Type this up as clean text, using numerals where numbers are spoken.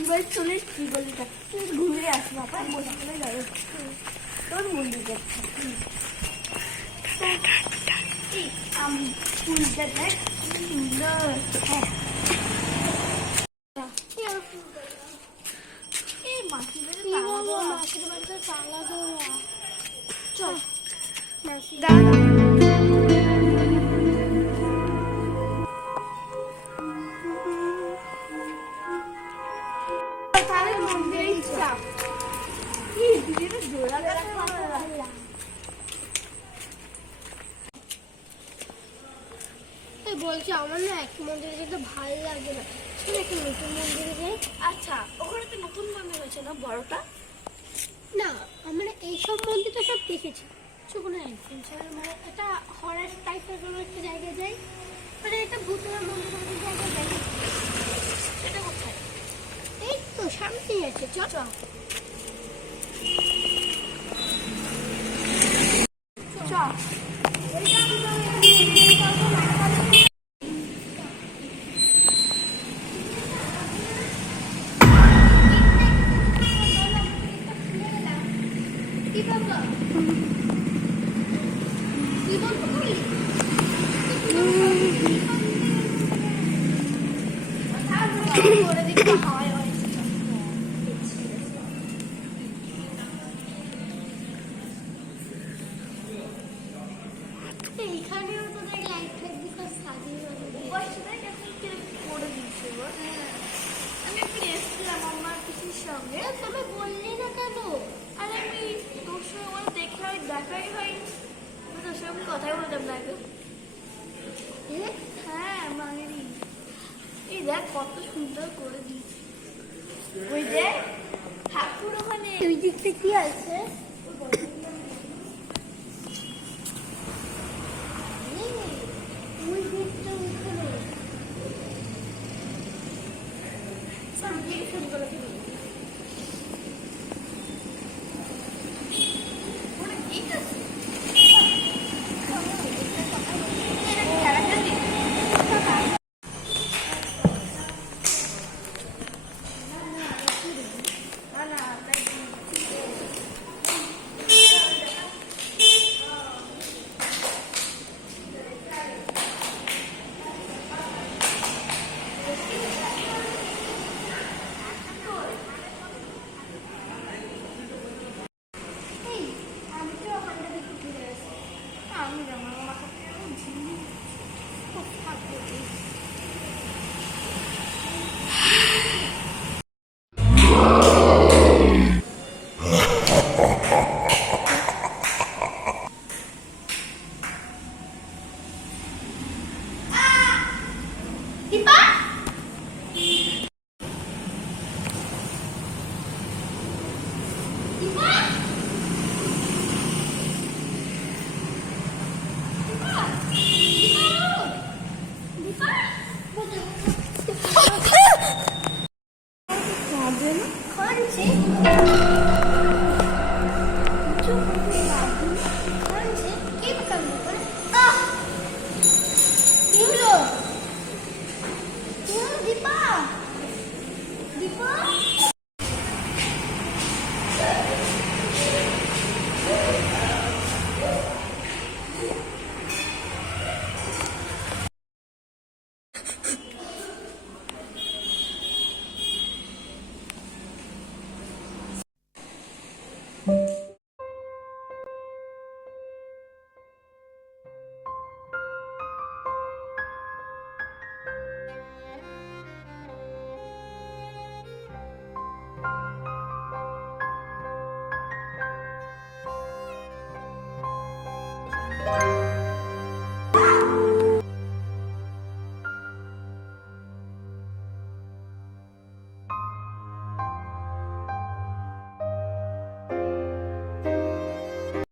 এবার চলে কি বলি ঘুরে আসি বাবা বসে চলে যাবে তোর মন্দির যাচ্ছে আমি ফুলটা দেখ সুন্দর হ্যাঁ মাসির বাড়িতে চালা চল বলছি আমার না এক মন্দিরে যেতে ভালো লাগে না, একটা নতুন মন্দিরে যাই। আচ্ছা ওখানে তো নতুন মন্দির হয়েছে না বড়টা? না আমরা এইসব মন্দিরটা সব দেখেছি, কোনো অ্যাডভেঞ্চারের মানে একটা হরার টাইপের কোনো একটা জায়গায় যাই, মানে একটা ভূতের মন্দির জায়গায় যাই। সেটা কোথায়? এই তো সামনেই আছে, চল চল এইখানেও তোদের লাইট থাকবে সাজিয়ে করে দিয়েছে আমি একটু এসেছিলাম আমার পিসির সঙ্গে। তবে বললি না কেন? আর আমি তোর সঙ্গে আমার দেখে আমি দেখাই হয়নি, তোর সঙ্গে আমি কথাই বলতাম না আগে। হ্যাঁ মাগেরি এই দেখ কত সুন্দর করে দিয়েছে, ওই দেখ ঠাকুর ওখানে ওই দিকটা কি আছে? ওই দিকটা ওইখানে Bye.